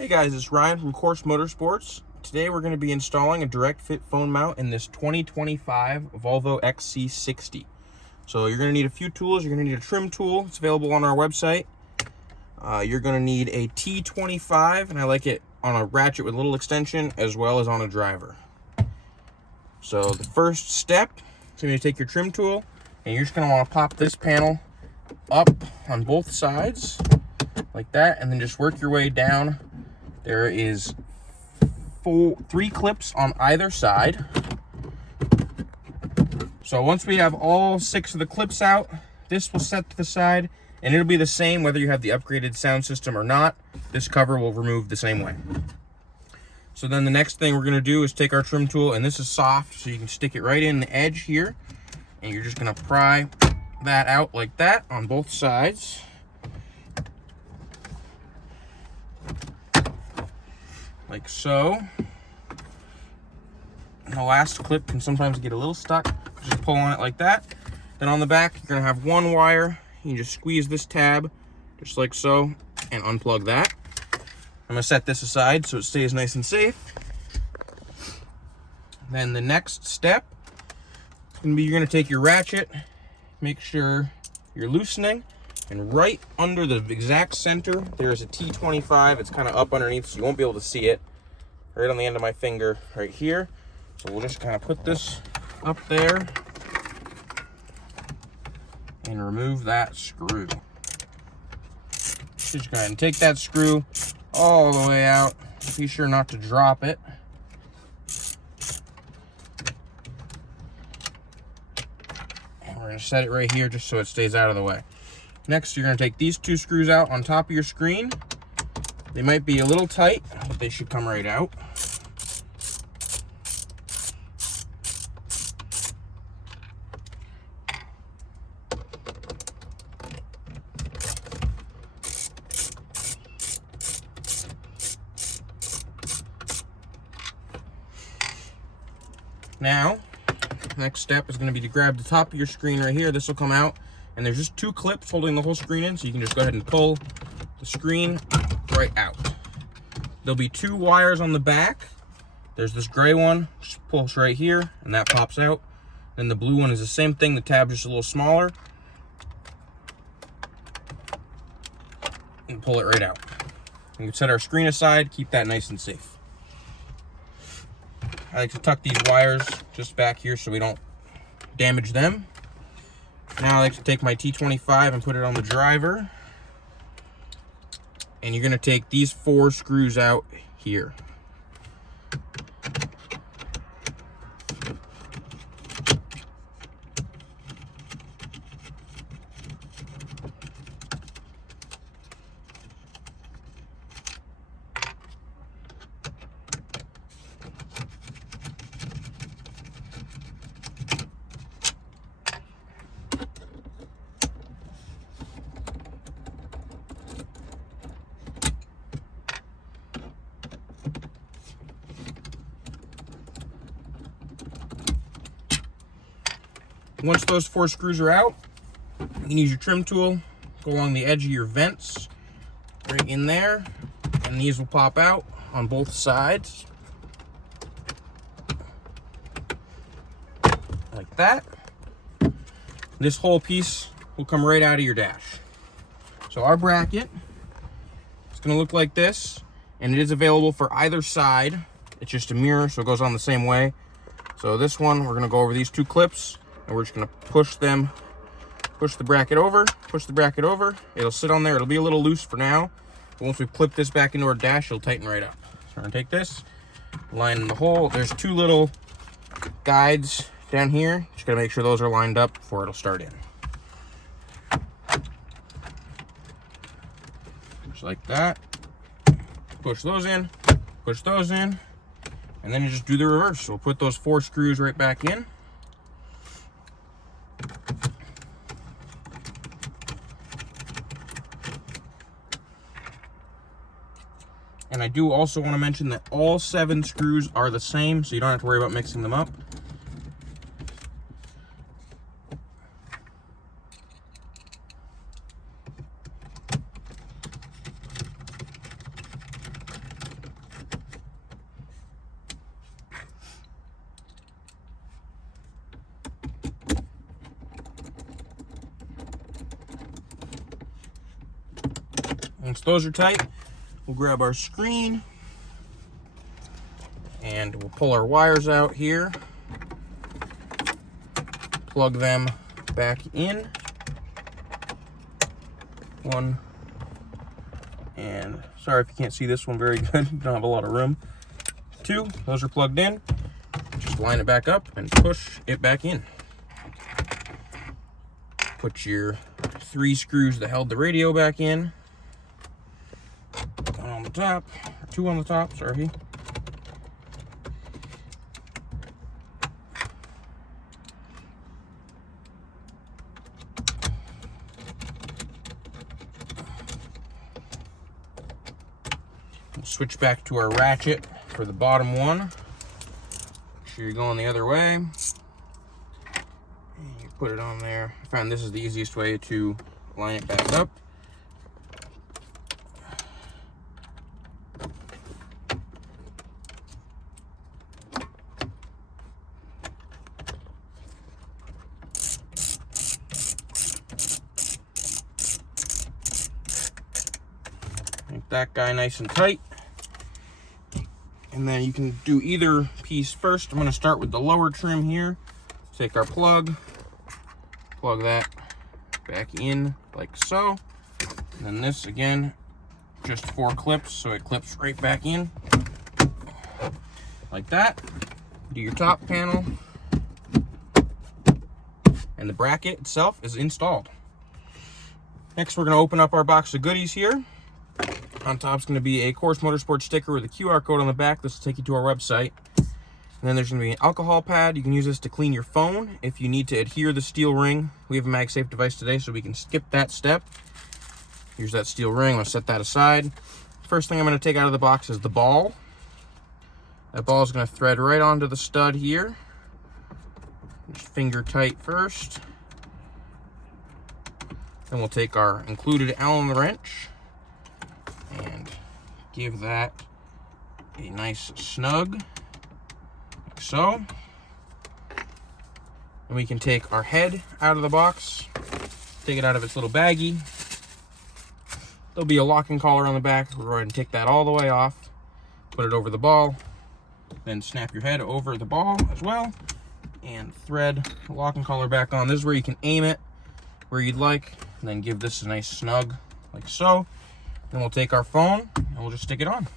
Hey guys, it's Ryan from Course Motorsports. Today we're going to be installing a direct fit phone mount in this 2025 Volvo XC60. So you're going to need a few tools. You're going to need a trim tool. It's available on our website. You're going to need a T25, and I like it on a ratchet with a little extension as well as on a driver. So the first step is going to take your trim tool, and you're just going to want to pop this panel up on both sides like that, and then just work your way down. There is 3 clips on either side. So once we have all 6 of the clips out, this will set to the side, and it'll be the same whether you have the upgraded sound system or not. This cover will remove the same way. So then the next thing we're going to do is take our trim tool, and this is soft, so you can stick it right in the edge here, and you're just going to pry that out like that on both sides. Like so. And the last clip can sometimes get a little stuck. Just pull on it like that. Then on the back, you're gonna have one wire. You just squeeze this tab, just like so, and unplug that. I'm gonna set this aside so it stays nice and safe. Then the next step is gonna be you're gonna take your ratchet, make sure you're loosening, and right under the exact center, there's a T25. It's kind of up underneath, so you won't be able to see it. Right on the end of my finger, right here. So we'll just kind of put this up there and remove that screw. Just go ahead and take that screw all the way out. Be sure not to drop it. And we're going to set it right here just so it stays out of the way. Next, you're going to take these 2 screws out on top of your screen. They might be a little tight, but they should come right out. Now, next step is going to be to grab the top of your screen right here. This will come out. And there's just 2 clips holding the whole screen in, so you can just go ahead and pull the screen right out. There'll be 2 wires on the back. There's this gray one, just pulls right here, and that pops out. Then the blue one is the same thing, the tab's just a little smaller. And pull it right out. We can set our screen aside, keep that nice and safe. I like to tuck these wires just back here so we don't damage them. Now I like to take my T25 and put it on the driver. And you're going to take these 4 screws out here. Once those 4 screws are out, you can use your trim tool, go along the edge of your vents, right in there, and these will pop out on both sides. Like that. This whole piece will come right out of your dash. So our bracket is going to look like this, and it is available for either side. It's just a mirror, so it goes on the same way. So this one, we're going to go over these 2 clips. And we're just going to push the bracket over, It'll sit on there. It'll be a little loose for now. But once we clip this back into our dash, it'll tighten right up. So we're going to take this, line in the hole. There's 2 little guides down here. Just got to make sure those are lined up before it'll start in. Just like that. Push those in, and then you just do the reverse. So we'll put those 4 screws right back in. And I do also want to mention that all 7 screws are the same, so you don't have to worry about mixing them up. Once those are tight, we'll grab our screen and we'll pull our wires out here, plug them back in. One, and sorry if you can't see this one very good, don't have a lot of room. Two, those are plugged in. Just line it back up and push it back in. Put your 3 screws that held the radio back in. One on the top, or 2 on the top, sorry. We'll switch back to our ratchet for the bottom one. Make sure you're going the other way. And you put it on there. I found this is the easiest way to line it back up. Make that guy nice and tight. And then you can do either piece first. I'm going to start with the lower trim here. Take our plug that back in like so. And then this again, just 4 clips, so it clips right back in like that. Do your top panel, and the bracket itself is installed. Next, we're going to open up our box of goodies here. On top is going to be a Course Motorsport sticker with a QR code on the back. This will take you to our website. And then there's going to be an alcohol pad. You can use this to clean your phone if you need to adhere the steel ring. We have a MagSafe device today, so we can skip that step. Here's that steel ring. I'm going to set that aside. First thing I'm going to take out of the box is the ball. That ball is going to thread right onto the stud here. Just finger tight first. Then we'll take our included Allen wrench and give that a nice snug, like so. And we can take our head out of the box, take it out of its little baggie. There'll be a locking collar on the back. We'll go ahead and take that all the way off, put it over the ball, then snap your head over the ball as well, and thread the locking collar back on. This is where you can aim it where you'd like, and then give this a nice snug, like so. Then we'll take our phone and we'll just stick it on.